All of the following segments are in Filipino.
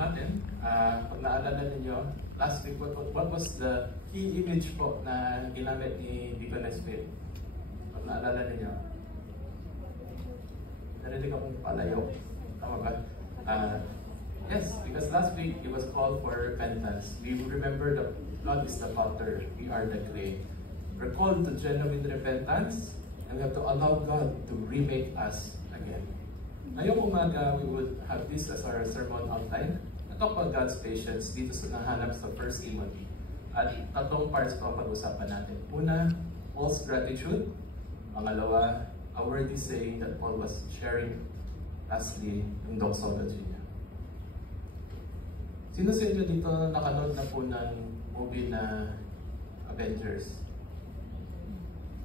natin. Pag naalala ninyo, last week, what was the key image po na ginamit ni Deaconess Faith? Pag naalala ninyo, narinig akong palayo. Tama ba? Yes, because last week it was called for repentance. We remember that God is the potter, we are the clay. We're called to genuine repentance, and we have to allow God to remake us again. Ngayong umaga, we would have this as our sermon outline. Talk about God's patience dito sa nahanap sa 1 Timothy. At tatlong parts pa ang pag-usapan natin. Una, Paul's gratitude. Pangalawa, a worthy saying that Paul was sharing. Lastly, yung doxology niya. Sino sa inyo dito nakanood na po ng movie na Avengers?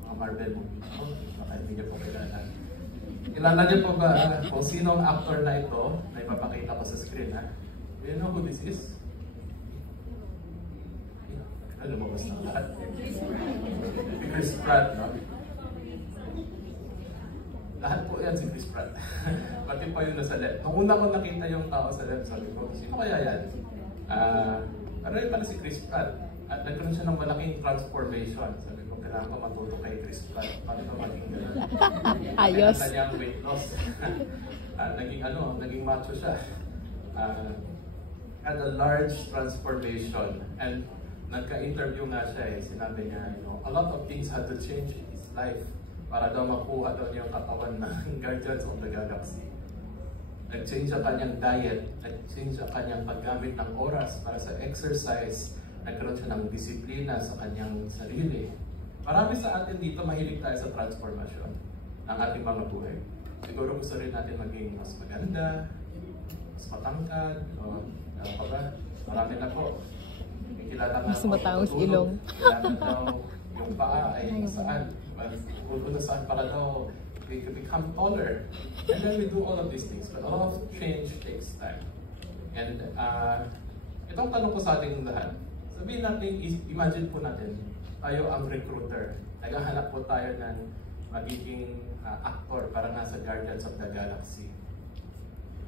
Mga Marvel movie. Oh, baka hindi niyo po kilala. Kilala niyo po ba kung sino ang actor na ito na ipapakita ko sa screen, ha? Do you know who this is? Lumabas na lahat. Chris Pratt, no? Lahat po yan si Chris Pratt. Pati pa yung nasa left. Nung una ko nakita yung tao sa left, sabi ko, sino kaya yan? Pero yun pala si Chris Pratt. At nagkaroon siya ng malaking transformation. Sabi ko, kailangan ko matuto kay Chris Pratt. Paano ba maging gano'n? Ayos. Kaya niyang weight loss. Naging macho siya. Had a large transformation, and nagka-interview nga siya eh, sinabi niya, a lot of things had to change in his life para daw makuha daw niya yung katawan ng Guardians of the Galaxy. Nag-change ang kanyang diet, nag-change ang kanyang paggamit ng oras para sa exercise, nagkaroon siya ng disiplina sa kanyang sarili. Marami sa atin dito mahilig tayo sa transformation ng ating mga buhay. Siguro gusto rin natin maging mas maganda, mas matangkad, o ano pa ba? Marami na po. Kilala nga mas matangos ilong. Kilala daw yung paa ay saan. Kung saan para daw we become taller. And then we do all of these things. But a lot of change takes time. And itong tanong ko sa ating lahat, sabihin natin, imagine po natin, tayo ang recruiter. Naghahanap po tayo ng magiging actor para nga sa Guardians of the Galaxy.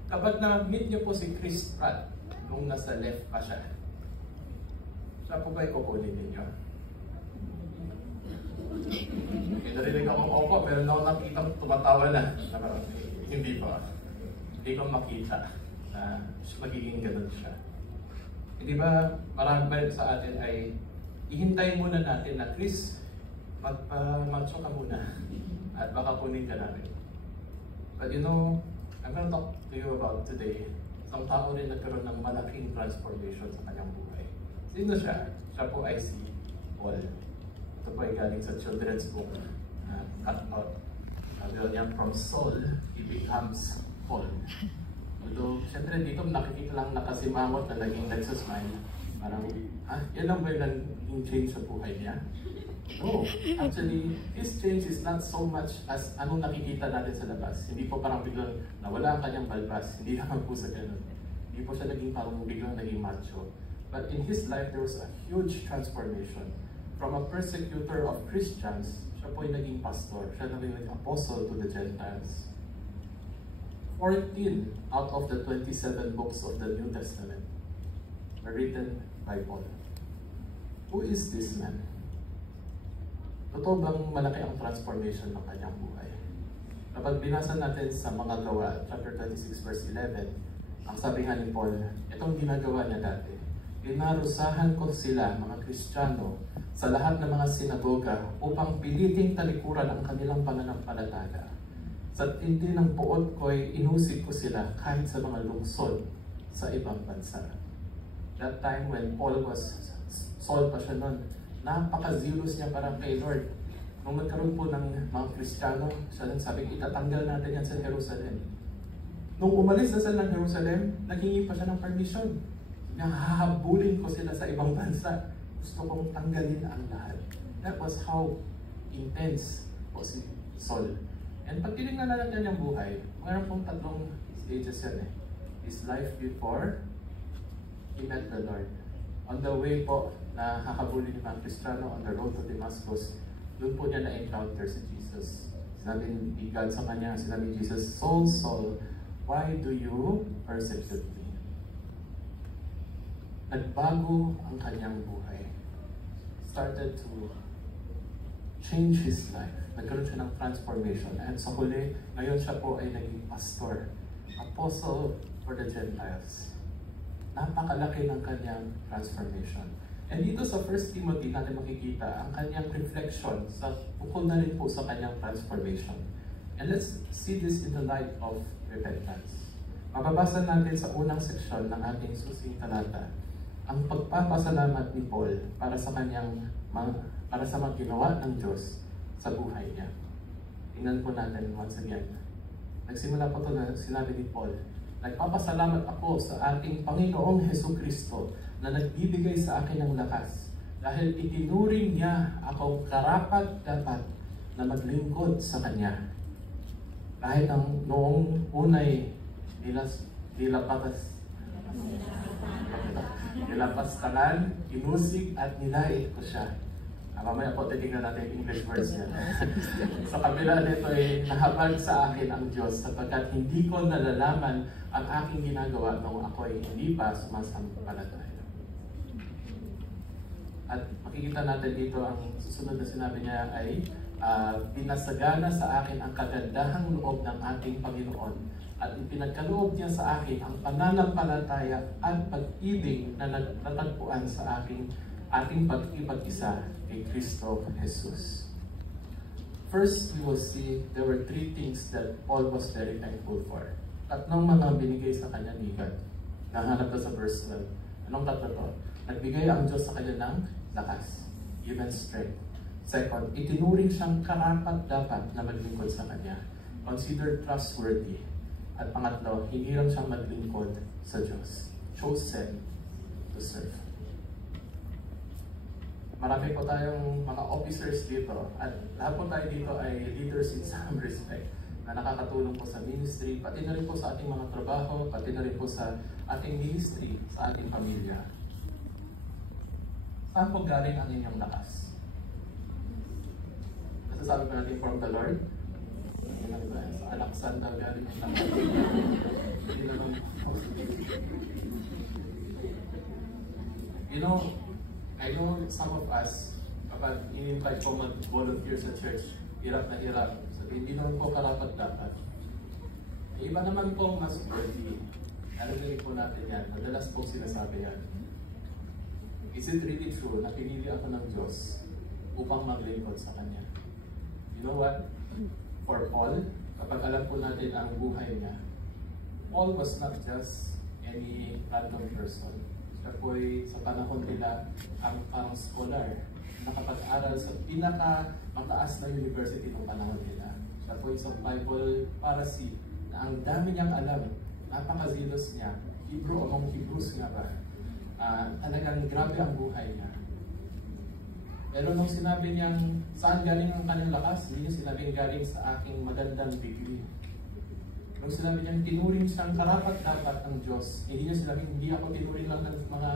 Kapag na-meet niyo po si Chris Pratt, nung nasa left pa siya, siya po ba ikukunin ninyo? Narinig akong opo, pero na nakita tumatawa na. Hindi pa. Hindi ko makita na magiging ganun siya. Hindi ba marami sa atin ay ihintayin muna natin na Chris, magpa-macho ka muna at baka kunin ka namin. But you know, I'm going to talk to you about today. Isang tao rin nagkaroon ng malaking transformation sa kanyang buhay. Sino siya? Siya po ay si Paul. Ito po ay galing sa children's book, cut out. Sabi niya, from Saul, he becomes Paul. Although, syempre dito nakikita lang nakasimangot na naging nagsusmile. Parang, yan lang ba yung naging change sa buhay niya? No, actually, his change is not so much as anong nakikita natin sa labas. Hindi po parang biglang nawala ang kanyang balbas. Hindi naman po sa ganun. Hindi po siya naging parang biglang naging macho. But in his life, there was a huge transformation. From a persecutor of Christians, siya po ay naging pastor. Siya naging apostle to the Gentiles. 14 out of the 27 books of the New Testament were written by Paul. Who is this man? Totoo bang malaki ang transformation ng kanyang buhay? Kapag binasa natin sa mga gawa, chapter 26 verse 11, ang sabihan ni Paul, itong ginagawa niya dati, pinarusahan ko sila, mga Kristiyano, sa lahat ng mga sinagoga upang piliting talikuran ang kanilang pananampalataya. Sa tindi ng puot ko'y inusig ko sila kahit sa mga lungsod sa ibang bansa. That time when Paul was, Saul pa siya nun, napaka-zealous niya para kay Lord. Nung nagkaroon po ng mga Kristiyano, siya lang sabi, itatanggal natin yan sa Jerusalem. Nung umalis na sila ng Jerusalem, naghingi pa siya ng permission. Nahahabulin ko sila sa ibang bansa. Gusto kong tanggalin ang lahat. That was how intense was Saul. And pag tinignan natin yung buhay, mayroon pong tatlong stages yan eh. His life before he met the Lord. On the way po, na hahabulin ni mga Kristiyano on the road to Damascus, doon po niya na-encounter si Jesus. Sinabi ni God sa kanya, sinabi ni Jesus, Saul, Saul, why do you persecute me? nagbago ang kanyang buhay. Started to change his life. Nagkaroon siya ng transformation. And sa huli, ngayon siya po ay naging pastor, apostle for the Gentiles. Napakalaki ng kanyang transformation. And dito sa 1 Timothy natin makikita ang kanyang reflection sa bukod na rin po sa kanyang transformation. And let's see this in the light of repentance. Mababasa natin sa unang seksyon ng ating susing talata ang pagpapasalamat ni Paul para sa mga ginawa ng Diyos sa buhay niya. Tingnan po natin once again. Nagsimula po ito na sinabi ni Paul, nagpapasalamat ako sa ating Panginoong Hesukristo na nagbibigay sa akin ng lakas dahil itinuring niya akong karapat-dapat na maglingkod sa Kanya. Kahit ang noong unay nilapastangan, inusig at nilait ko siya. Mamaya po titignan natin yung English words niya. Sa kabila nito ay nahabag sa akin ang Diyos sapagkat hindi ko nalalaman ang aking ginagawa nung ako ay hindi pa sumasampalataya. At makikita natin dito ang susunod na sinabi niya ay pinasagana sa akin ang kagandahang loob ng ating Panginoon at ipinagkaloob niya sa akin ang pananampalataya at pag-ibig na nagtatagpuan sa ating pag-ibag-isa kay Kristo Jesus. First, we will see there were three things that Paul was very thankful for. Tatlong mga binigay sa kanya ni God. Nahanap na sa verse 12. Anong tatlo to? Nagbigay ang Diyos sa kanya ng lakas, given strength. Second, itinuring siyang karapat-dapat na maglingkod sa kanya. Considered trustworthy. At pangatlo, hiniram siyang maglingkod sa Diyos. Chosen to serve. Marami po tayong mga officers dito at lahat po tayo dito ay leaders in some respect na nakakatulong po sa ministry, pati na rin po sa ating mga trabaho, pati na rin po sa ating ministry, sa ating pamilya. Saan po galing ang inyong lakas? Nasasabi po natin from the Lord? Sa alaksan daw galing ang lakas. Hindi naman po. You know, I know some of us, kapag in-invite po mag-volunteer sa church, hirap na hirap. So, hindi naman po karapat-dapat. Iba naman po mas worthy. Narinig po natin yan. Madalas po sinasabi yan. Is it really true na pinili ako ng Diyos upang maglingkod sa Kanya? You know what? For Paul, kapag alam po natin ang buhay niya, Paul was not just any random person. Siya po ay sa panahon nila ang parang scholar, nakapag-aral sa pinaka-mataas na university ng panahon nila. Siya po isang Bible Pharisee na ang dami niyang alam, napakazilos niya, Hebrew among Hebrews nga ba, talagang grabe ang buhay niya. Pero nung sinabi niyang saan galing ang kanyang lakas, hindi niya sinabing galing sa aking magandang degree. Nung sinabi niyang tinuring siyang karapat-dapat ng Diyos, hindi niya sinabing hindi ako tinuring lang ng mga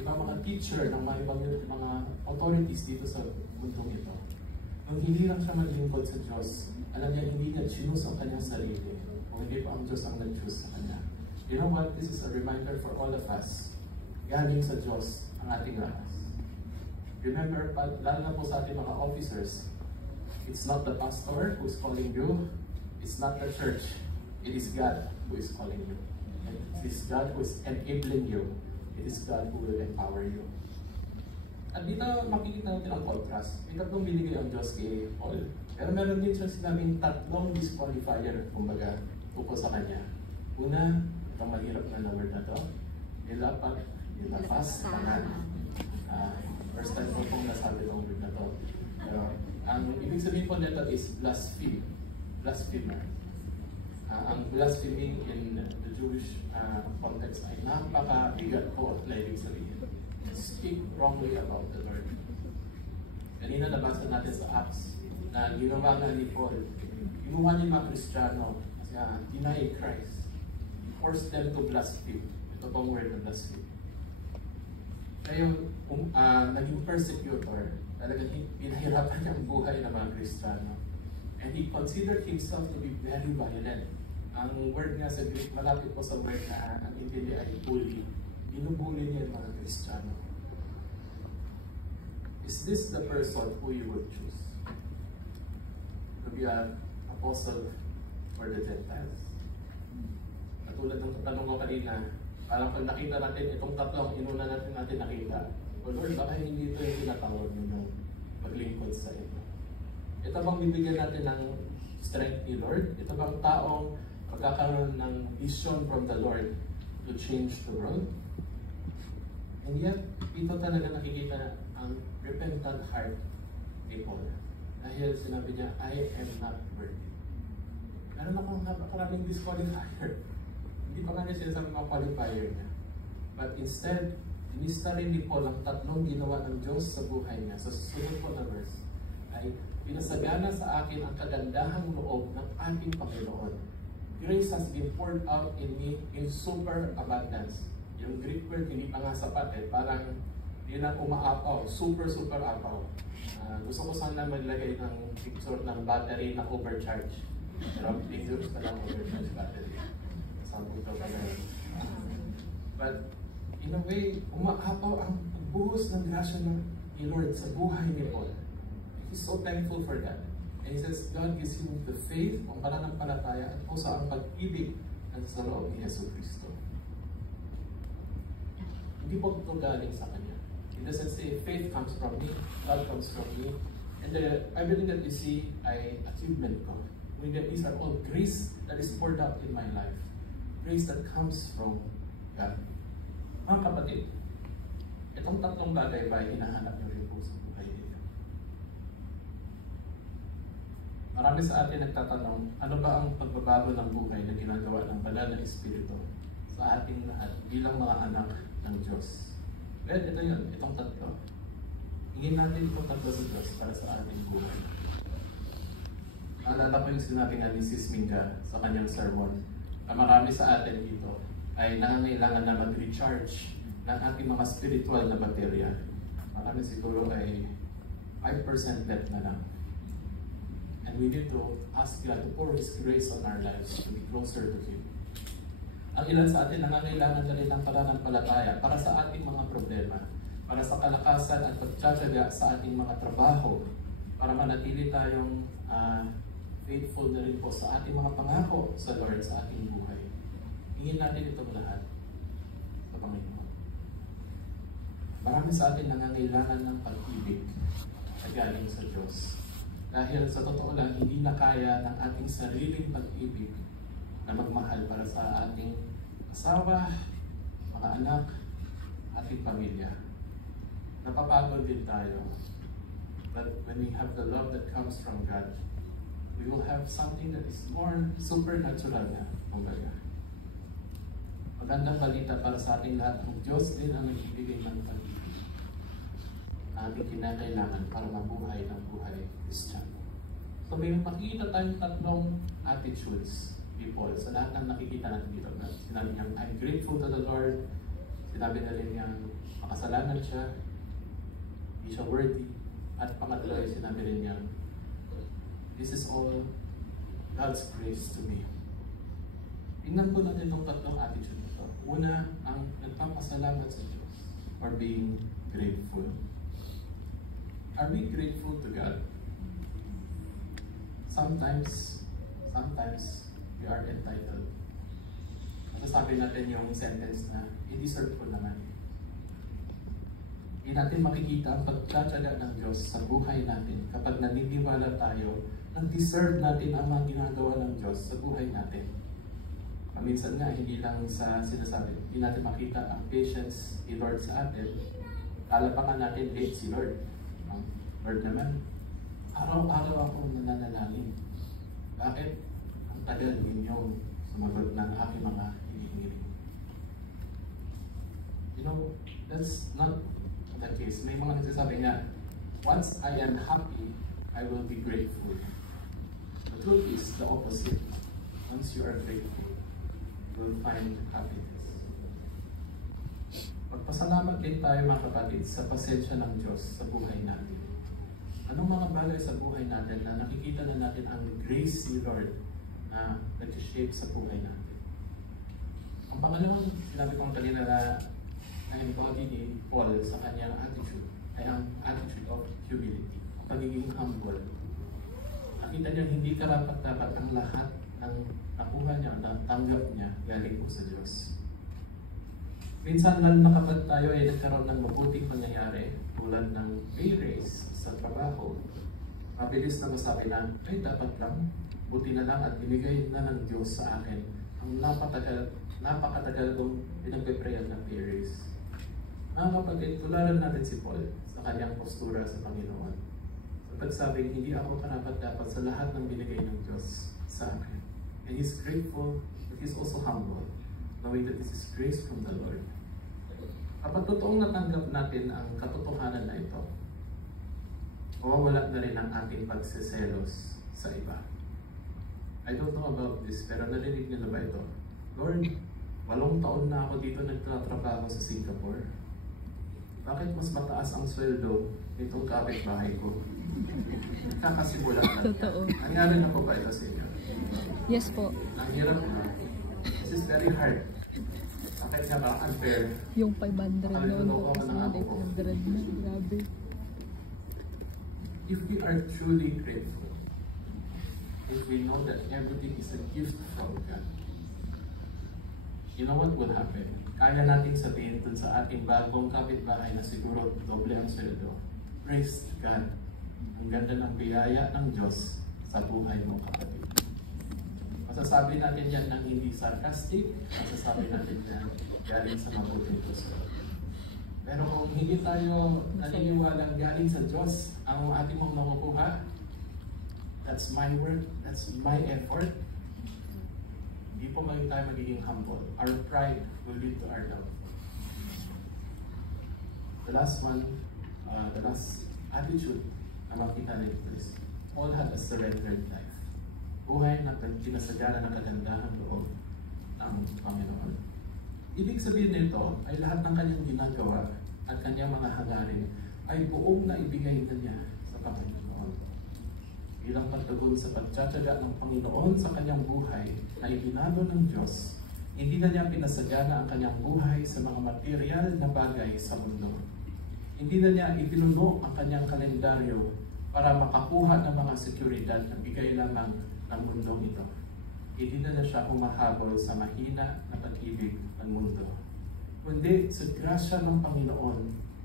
ibang mga teacher, ng mga ibang mga authorities dito sa mundong ito. Nung hindi lang siya maglingkod sa Diyos, alam niya hindi niya choose ang kanyang sarili, o hindi pa ang Diyos ang nag-choose sa kanya. You know what? This is a reminder for all of us. Galing sa Diyos ang ating lakas. Remember, lalo na po sa ating mga officers, it's not the pastor who's calling you, it's not the church, it is God who is calling you. It is God who is enabling you. It is God who will empower you. At dito makikita natin ang contrast. May tatlong binigay ang Diyos kay Paul. Pero meron din siyang sinabing tatlong disqualifier, kumbaga, tungkol sa kanya. Una, itong mahirap na word na to, nilapastangan. First time ko pong nasabi itong word na to. Pero ang ibig sabihin po nito is blaspheme. Blasphemer. Ang blaspheming in the Jewish context ay napakabigat po na ibig sabihin. Speak wrongly about the Lord. Kanina nabasa natin sa Acts na ginawa nga ni Paul. Ginawa niya mga Kristiyano deny Christ. Force them to blaspheme. Ito pong word na blaspheme. Kaya naging persecutor, talagang pinahirapan niya ang buhay ng mga Kristiyano. And he considered himself to be very violent. Ang word nga sa Greek, malapit po sa word na ang intindi ay bully. Binubuli niya mga Kristiyano. Is this the person who you would choose to be an apostle for the Gentiles? Katulad ng tanong ko kanina, parang pag nakita natin itong tatlong inuna natin nakita, o Lord, baka hindi ito yung tinatawag ninyo maglingkod sa ito. Ito bang bibigyan natin ng strength ni Lord? Ito bang taong magkakaroon ng vision from the Lord to change the world? And yet, ito talaga nakikita ang repentant heart ni Paul. Dahil sinabi niya, I am not worthy. Meron akong napakaraming disqualifier. Hindi pa nga niya sinasabi mga qualifier niya. But instead, inista rin ni Paul ang tatlong ginawa ng Diyos sa buhay niya. Sa susunod po na verse, ay pinasagana sa akin ang kagandahang loob ng ating Panginoon. Grace has been poured out in me in super abundance. Yung Greek word, hindi pa nga sapat eh. Parang yun ang umaapaw, super apaw. Gusto ko sana maglagay ng picture ng battery na overcharge. Pero pictures na lang overcharge battery. Sample ko pa but in a way, umaapaw ang pagbuhos ng grasya ng Lord sa buhay ni Paul. He's so thankful for that. And he says, God gives him the faith, ang pananampalataya, at also ang pag-ibig at sa loob ni Yesu Cristo. Hindi po ito galing sa Kanya. It doesn't say faith comes from me, God comes from me. And everything that we see ay achievement ko. These are all grace that is poured out in my life. Grace that comes from God. Mga kapatid, itong tatlong bagay ba ay hinahanap niyo rin po sa buhay ninyo? Marami sa atin nagtatanong, ano ba ang pagbabago ng buhay na ginagawa ng banal na Espiritu sa ating lahat bilang mga anak ng Diyos? Well, ito yun, itong tatlo. Hingin natin itong tatlo sa Diyos para sa ating buhay. Naalala ko yung sinabi nga ni Sis Minga sa kanyang sermon na marami sa atin dito ay nangangailangan na mag-recharge ng ating mga spiritual na baterya. Marami siguro ay 5% left na lang. And we need to ask God to pour His grace on our lives to be closer to Him. Ang ilan sa atin nangangailangan na rin ng pananampalataya para sa ating mga problema, para sa kalakasan at pagtsatsaga sa ating mga trabaho, para manatili tayong faithful na rin po sa ating mga pangako sa Lord sa ating buhay. Hingin natin itong lahat sa Panginoon. Marami sa atin nangangailangan ng pag-ibig na galing sa Diyos. Dahil sa totoo lang, hindi na kaya ng ating sariling pag-ibig na magmahal para sa ating asawa, mga anak, ating pamilya. Napapagod din tayo. But when we have the love that comes from God, we will have something that is more supernatural na, kumbaga. Magandang balita para sa ating lahat, ang Diyos din ang nagbibigay ng pag-ibig na ating kinakailangan para mabuhay ng buhay Kristiyano. So may makikita tayong tatlong attitudes, people, sa lahat ng nakikita natin dito. Sinabi niya, I'm grateful to the Lord. Sinabi na rin niya, makasalanan siya, hindi siya worthy. At pangatlo ay sinabi rin niya, this is all God's grace to me. Tingnan po natin itong tatlong attitude nito. Una, ang nagpapasalamat sa Diyos or being grateful. Are we grateful to God? Sometimes we are entitled. Sabi natin yung sentence na, i-deserve ko naman. Hindi natin makikita ang pagtsatsaga ng Diyos sa buhay natin kapag naniniwala tayo na deserve natin ang mga ginagawa ng Diyos sa buhay natin. Minsan nga, hindi lang sa sinasabi, hindi natin makita ang patience ni Lord sa atin. Kalapangan natin hate si Lord. Lord naman, araw-araw ako nananalangin. Bakit? Ang tagal ninyong sumagot ng aking mga hinihingiling. You know, that's not the case. May mga nagsasabi nga, once I am happy, I will be grateful. The truth is the opposite. Once you are grateful, you will find happiness. Magpasalamat din tayo mga kapatid sa pasensya ng Diyos sa buhay natin. Anong mga bagay sa buhay natin na nakikita na natin ang grace ni Lord na nag-shape sa buhay natin? Ang pangalawang sinabi ko kanina na na embody ni Paul sa kanyang attitude ay ang attitude of humility, pagiging humble. Nakita niya hindi karapat-dapat ang lahat ng nakuha niya, ng tanggap niya galing po sa Diyos. Minsan lalo na kapag tayo ay nagkaroon ng mabuting pangyayari tulad ng pay raise sa trabaho, mabilis na masabi na, ay dapat lang, buti na lang at binigay na ng Diyos sa akin ang napakatagal kong pinagpe-prayan ng pay raise. Mga kapatid, tularan natin si Paul sa kanyang postura sa Panginoon. Sa pagsabing, hindi ako karapat-dapat sa lahat ng binigay ng Diyos sa akin. And he's grateful, but he's also humble, knowing that this is grace from the Lord. Kapag totoong natanggap natin ang katotohanan na ito, mawawala na rin ang ating pagseselos sa iba. I don't know about this, pero narinig niyo na ba ito? Lord, 8 taon na ako dito nagtatrabaho sa Singapore. Bakit mas mataas ang sweldo nitong kapitbahay ko? Kakasimula na. Totoo. Nangyari na po ba ito sa inyo? Yes po. Ang hirap na. This is very hard. Bakit nga parang unfair? Yung 500 noon po, kasi ng ako ko. 800 na. Grabe. If we are truly grateful, if we know that everything is a gift from God, you know what will happen? Kaya nating sabihin dun sa ating bagong kapitbahay na siguro doble ang sweldo. Praise God. Ang ganda ng biyaya ng Diyos sa buhay mo, kapatid. Masasabi natin yan ng hindi sarcastic, masasabi natin yan galing sa mabuting gusto. Pero kung hindi tayo naniniwalang galing sa Diyos ang ating mong makukuha, that's my work, that's my effort, hindi po tayo magiging humble. Our pride will lead to our downfall. The last one, the last attitude na makita nito is, Paul had a surrendered life. Buhay na pinasagana ng kagandahan loob ng Panginoon. Ibig sabihin nito ay lahat ng kanyang ginagawa at kanyang mga hangarin ay buong na ibigay na niya sa Panginoon. Bilang pagtugon sa pagtsatsaga ng Panginoon sa kanyang buhay na ibinalo ng Diyos, hindi na niya pinasagana ang kanyang buhay sa mga material na bagay sa mundo. Hindi na niya itinuno ang kanyang kalendaryo para makakuha ng mga seguridad na bigay lamang ng mundong ito. Hindi na siya humahabol sa mahina na pag-ibig ng mundo. Kundi sa grasya ng Panginoon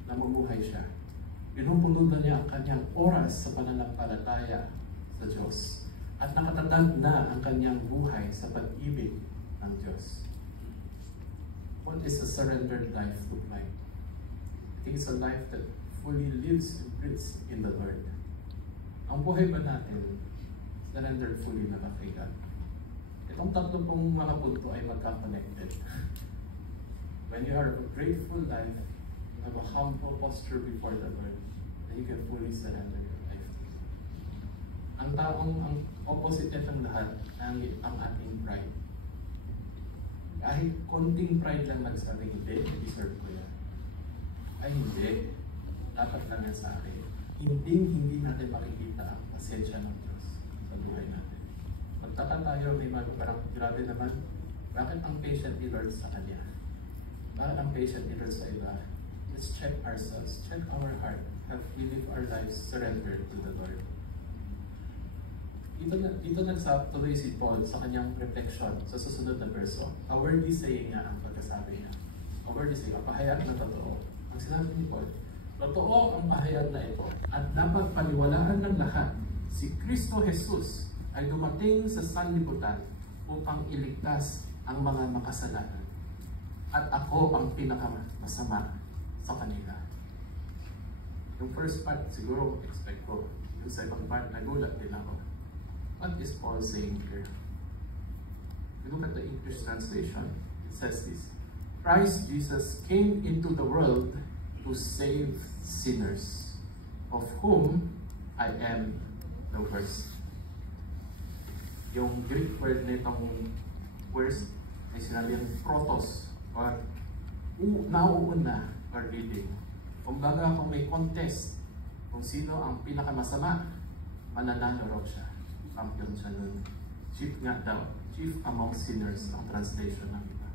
na mamuhay siya, pinupuno na niya ang kanyang oras sa pananampalataya sa Diyos at nakatatag na ang kanyang buhay sa pag-ibig ng Diyos. What is a surrendered life look like? I think it's a life that fully lives and breathes in the Lord. Ang buhay ba natin surrendered fully na ba kay God? Itong tatlo pong mga punto ay magka-connected. When you are a grateful life, you have a humble posture before the Lord, then you can fully surrender your life. Ang opposite nitong lahat, ang ating pride. Kahit konting pride lang nagsabi, hindi, deserve ko yan. Ay hindi, dapat lang yan sa akin. Hindi natin makikita ang pasensya ng Diyos sa buhay natin. Magtaka tayo, may parang grabe naman, bakit ang patient ni Lord sa Kanya? Bakit ang patient ni Lord sa iba? Let's check ourselves, check our heart. Have we live our lives surrendered to the Lord? Dito nagtuloy si Paul sa kanyang reflection sa susunod na verso. A worthy saying nga ang pagkasabi niya. A worthy saying, ang pahayag na totoo. Ang sinabi ni Paul, totoo ang pahayag na ito at dapat paniwalaan ng lahat, si Kristo Jesus ay dumating sa sanlibutan upang iligtas ang mga makasalanan. At ako ang pinakamasama sa kanila. Yung first part, siguro expect ko. Yung sa ibang part, nagulat din ako. What is Paul saying here? If you look at the English translation, it says this: Christ Jesus came into the world to save sinners, of whom I am the worst. Yung Greek word nitong worst ay sinabi yung protos, or nauuna, or leading. Kumbaga kung may contest kung sino ang pinakamasama, mananalo raw siya. Champion siya nun. Chief nga daw. Chief among sinners ang translation ng iba.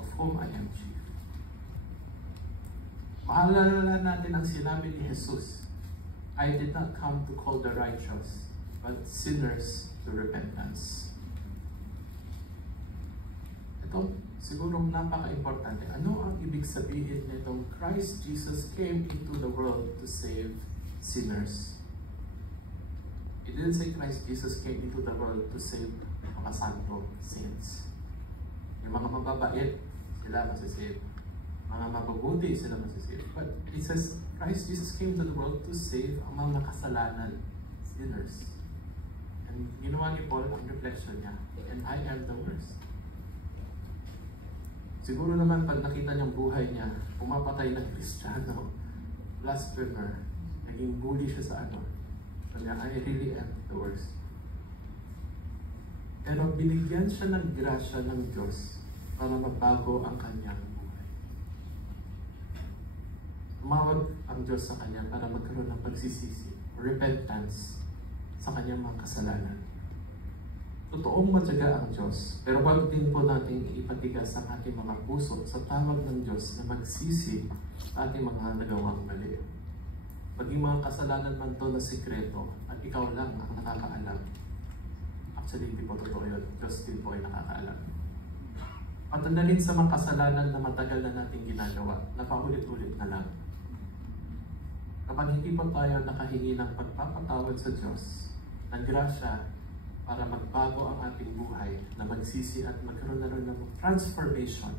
Of whom I am chief. Maalala natin ang sinabi ni Jesus, I did not come to call the righteous, but sinners to repentance. Ito, siguro napaka-importante. Ano ang ibig sabihin nitong Christ Jesus came into the world to save sinners? It didn't say Christ Jesus came into the world to save mga santo, saints. Yung mga mababait, sila masisave. Mga mababuti, sila masisave. But it says, Christ Jesus came to the world to save ang mga makasalanan, sinners. And ginawa ni Paul ang reflection niya, and I am the worst. Siguro naman pag nakita niyang buhay niya, pumapatay ng Kristiyano, blasphemer, naging bully siya sa ano. So niya, I really am the worst. Pero binigyan siya ng grasya ng Diyos para mabago ang kanyang buhay. Tumawag ang Diyos sa kanya para magkaroon ng pagsisisi, repentance sa kanyang mga kasalanan. Totoong matyaga ang Diyos, pero wag din po natin ipatigas ang ating mga puso sa tawag ng Diyos na magsisi sa ating mga nagawang mali. Maging mga kasalanan man to na sikreto at ikaw lang ang nakakaalam. Actually, hindi po totoo yun. Diyos din po ay nakakaalam. Patandalin sa mga kasalanan na matagal na nating ginagawa, na paulit-ulit na lang. Kapag hindi po tayo nakahingi ng pagpapatawad sa Diyos, ng grasya para magbago ang ating buhay, na magsisi at magkaroon na rin ng transformation,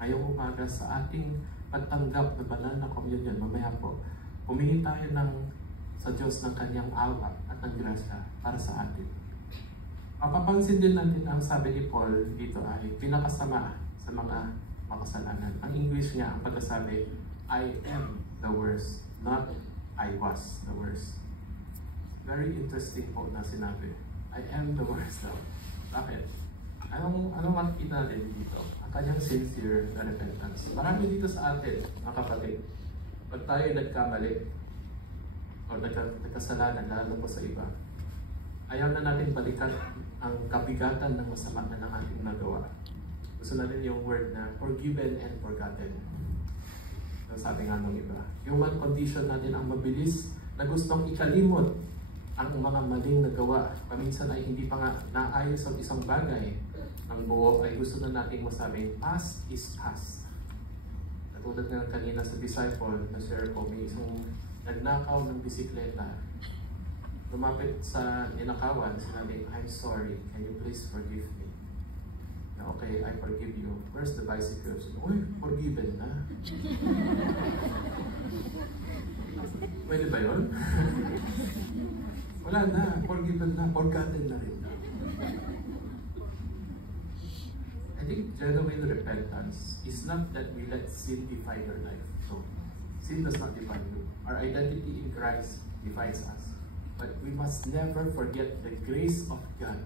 ngayong umaga sa ating pagtanggap na banal na communion, mamaya po, humingi tayo sa Diyos ng kanyang awa at ng grasya para sa atin. Mapapansin din natin ang sabi ni Paul dito ay pinakasama sa mga makasalanan. Ang English niya, ang pagkasabi, I am the worst, not I was the worst. Very interesting po na sinabi. I am the worst daw. Bakit? Anong makikita natin dito? Ang kanyang sincere na repentance. Marami dito sa atin, mga kapatid. Pag tayo nagkamali o nagkasalanan, lalo po sa iba, ayaw na natin balikan ang kabigatan ng masama na ng ating nagawa. Gusto natin yung word na forgiven and forgotten. Sabi nga nung iba, human condition natin ang mabilis na gustong ikalimot ang mga maling nagawa. Paminsan ay hindi pa nga naayos ang isang bagay. Ang buo ay gusto na nating masabing, past is past. Katulad nga kanina sa disciple na share ko, may isang nagnakaw ng bisikleta. Lumapit sa ninakawan, sinabi, I'm sorry, can you please forgive me? Na, okay, I forgive you. Where's the bicycle? Uy, forgiven na. Pwede ba yun? Wala na, forgiven na, forgotten na rin. I think genuine repentance is not that we let sin define your life. So, sin does not define you. Our identity in Christ defines us. But we must never forget the grace of God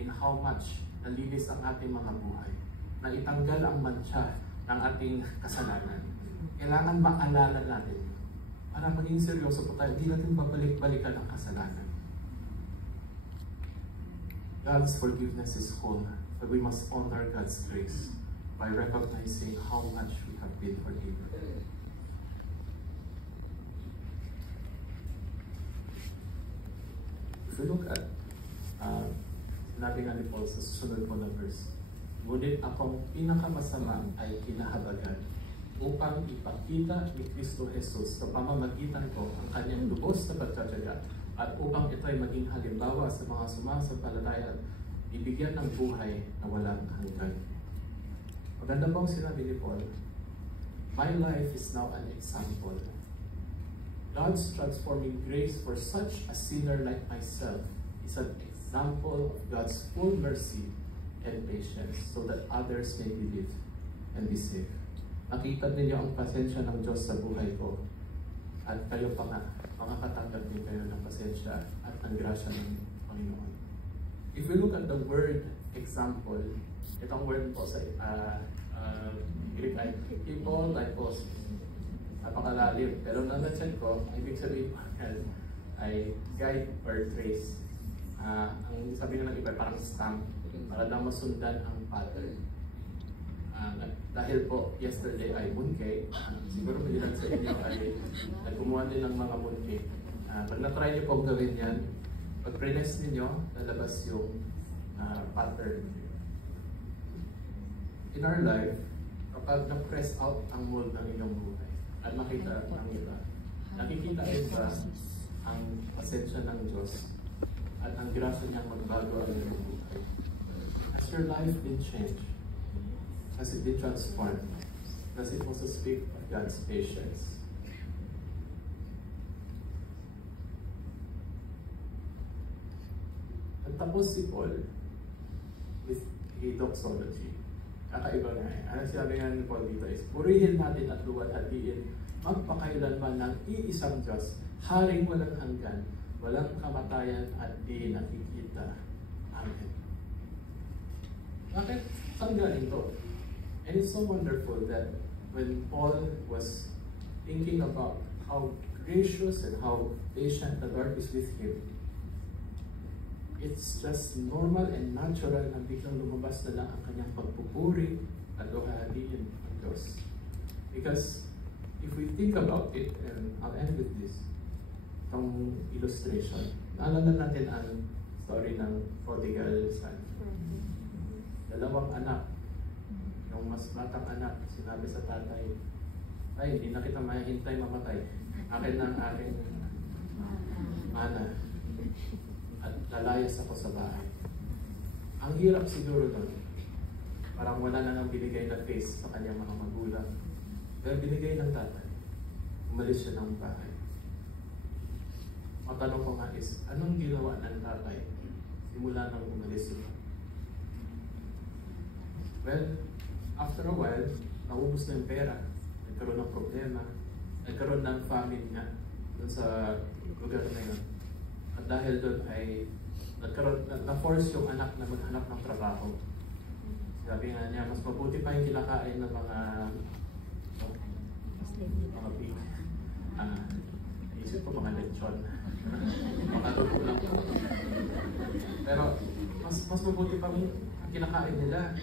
in how much nalinis ang ating mga buhay. Na itanggal ang mancha ng ating kasalanan. Kailangan maalala natin para maging seryoso po tayo, hindi natin babalik-balikan ang kasalanan. God's forgiveness is whole, but we must honor God's grace by recognizing how much we have been forgiven. If we look at, sinabi nga ni Paul sa susunod po na verse, ngunit akong pinakamasama ay kinahabagan upang ipakita ni Kristo Jesus sa pamamagitan ko ang kanyang lubos na pagtatyaga at upang ito ay maging halimbawa sa mga sumasampalataya at ibigyan ng buhay na walang hanggan. Maganda pong sinabi ni Paul, my life is now an example. God's transforming grace for such a sinner like myself is an example of God's full mercy and patience so that others may believe and be saved. Nakita ninyo ang pasensya ng Diyos sa buhay ko at kayo pa nga, makakatanggap din kayo ng pasensya at ng grasya ng Panginoon. If we look at the word example, itong word po sa Greek ay typos, napakalalim. Pero na-check ko, ibig sabihin ay guide or trace. Ang sabi nga ng iba, parang stamp, para daw masundan ang pattern. Dahil po yesterday ay mooncake, siguro may ilan sa inyo ay nagkumuha din ng mga mooncake. Pag na-try niyo po gawin yan, pag pre-nest ninyo, lalabas yung pattern. In our life, kapag na-press out ang mold ng inyong buhay at makita ng iba, nakikita iba ang pasensya ng Diyos at ang grasya niyang magbago ang inyong buhay. Has your life been changed? Has it been transformed? Does it also speak of God's patience? Tapos si Paul with a doxology. Kakaiba nga eh. Ano sabi nga ni Paul dito is, purihin natin at luwalhatiin magpakailanman ng iisang Diyos, haring walang hanggan, walang kamatayan at di nakikita. Amen. Bakit? Saan galing to? And it's so wonderful that when Paul was thinking about how gracious and how patient the Lord is with him, it's just normal and natural na biglang lumabas na lang ang kanyang pagpupuri at luwalhatiin ng Diyos. Because if we think about it, and I'll end with this, itong illustration, naalala natin ang story ng prodigal son. Dalawang anak, yung mas batang anak, sinabi sa tatay, ay, hindi na kita mahihintay mamatay. Akin na ang aking mana. At lalayas ako sa bahay. Ang hirap siguro doon. Parang wala na nang binigay na face sa kanyang mga magulang. Pero binigay ng tatay. Umalis siya ng bahay. Matanong ko nga is, anong ginawa ng tatay simula nang umalis siya? Well, after a while, naubos na yung pera. Nagkaroon ng problema. Nagkaroon ng famine niya doon sa lugar na yun. At dahil doon ay na-force yung anak na maghanap ng trabaho. Sabi nga niya, mas mabuti pa yung kinakain ng mga pig. Isip ko mga lechon. Mga tutulang po. Pero mas mabuti pa yung kinakain nila.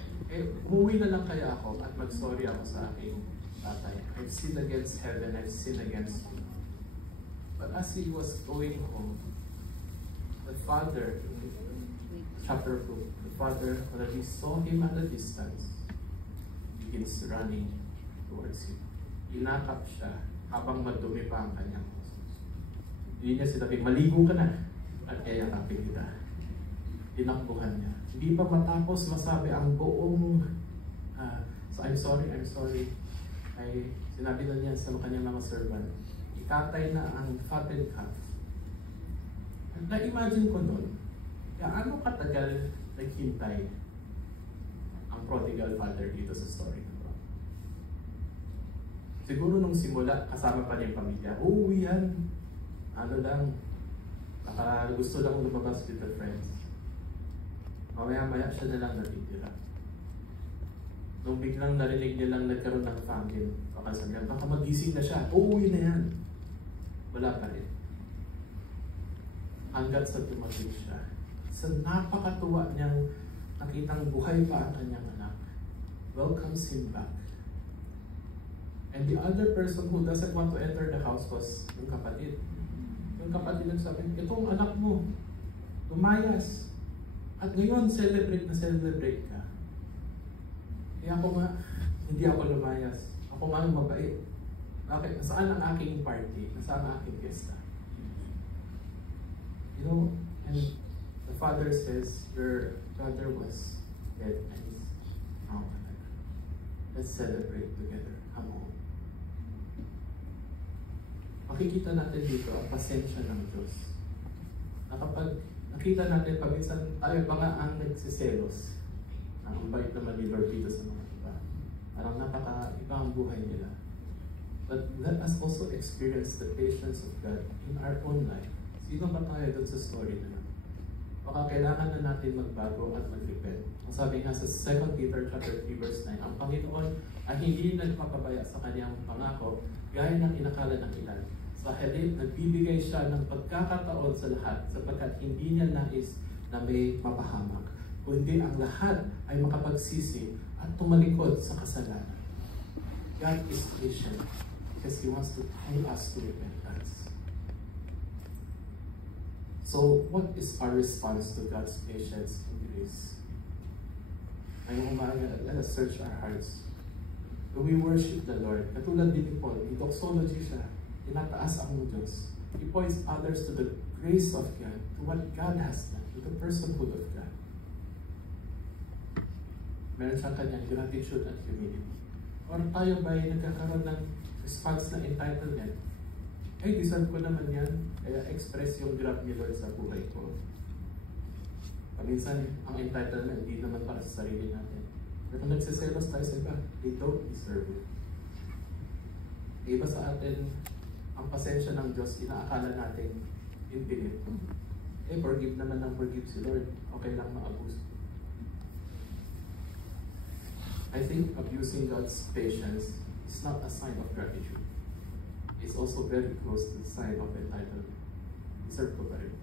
Umuwi na lang kaya ako at mag-sorry ako sa aking tatay. I've sinned against heaven, I've sinned against you. But as he was going home, the father, chapter 2, the father, when he saw him at a distance, begins running towards him. Inakap siya habang madumi pa ang kanyang puso. Hindi niya sinabing, maligo ka na at kayakapin kita. Tinakbuhan niya. Hindi pa matapos masabi ang buong so I'm sorry, ay sinabi na niya sa kanyang mga servant, ikatay na ang fatted calf. Na-imagine ko nun, gaano katagal naghintay ang prodigal father dito sa story na to. Siguro nung simula, kasama pa niya yung pamilya, uuwi yan. Ano lang, gusto lang lumabas with the friends. Mamaya-maya siya na lang natitira. Nung biglang narinig niya lang nagkaroon ng famine, baka sabihan, baka magising na siya, uuwi na yan. Wala pa rin. Hanggat sa dumating siya. Sa napakatuwa niyang nakitang buhay pa ang kanyang anak, welcomes him back. And the other person who doesn't want to enter the house was yung kapatid. Yung kapatid nagsabi, itong anak mo, lumayas. At ngayon, celebrate ka. Kaya ako nga, hindi ako lumayas. Ako nga mabait. Bakit? Nasaan ang aking party? Nasaan ang aking fiesta? You know, and the father says, your brother was dead and he's now alive. Let's celebrate together. Come on. Makikita natin dito ang pasensya ng Diyos. Na kapag nakita natin, paminsan tayo ba nga ang nagsiselos. Ang bait naman ni Lord dito sa mga iba. Parang napaka-iba ang buhay nila. But let us also experience the patience of God in our own life. Sino ba tayo doon sa story na yun? Baka kailangan na natin magbago at mag-repent. Ang sabi nga sa 2 Peter chapter 3 verse 9, ang Panginoon ay hindi nagpapabaya sa kanyang pangako gaya ng inakala ng ilan. Sa halip, nagbibigay siya ng pagkakataon sa lahat sapagkat hindi niya nais na may mapahamak, kundi ang lahat ay makapagsisi at tumalikod sa kasalanan. God is patient because He wants to call us to repentance. So, what is our response to God's patience and grace? Ngayong umaga, let us search our hearts. When we worship the Lord, katulad din ni Paul, in doxology siya, tinataas ang Diyos. He points others to the grace of God, to what God has done, to the personhood of God. Meron siyang kanyang gratitude at humility. Or tayo ba ay nagkakaroon ng response na entitlement? Ay, deserve ko naman yan. Kaya express yung grab ni Lord sa buhay ko. Paminsan, ang entitlement, hindi naman para sa sarili natin. Pero kung nagsiselos tayo sa iba, they don't deserve it. Iba sa atin, ang pasensya ng Diyos, inaakala natin infinite. Forgive naman ng forgive si Lord. Okay lang ma-abuse. I think abusing God's patience is not a sign of gratitude. It's also very close to the sign of entitlement. Deserve ko pa rin.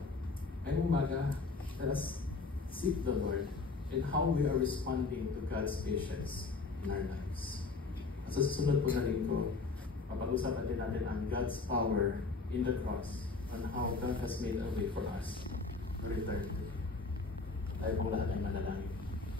Ngayong umaga, let us seek the Lord in how we are responding to God's patience in our lives. Sa susunod po na linggo, papag-usapan din natin ang God's power in the cross and how God has made a way for us to return to Him. Tayo pong lahat ay manalangin.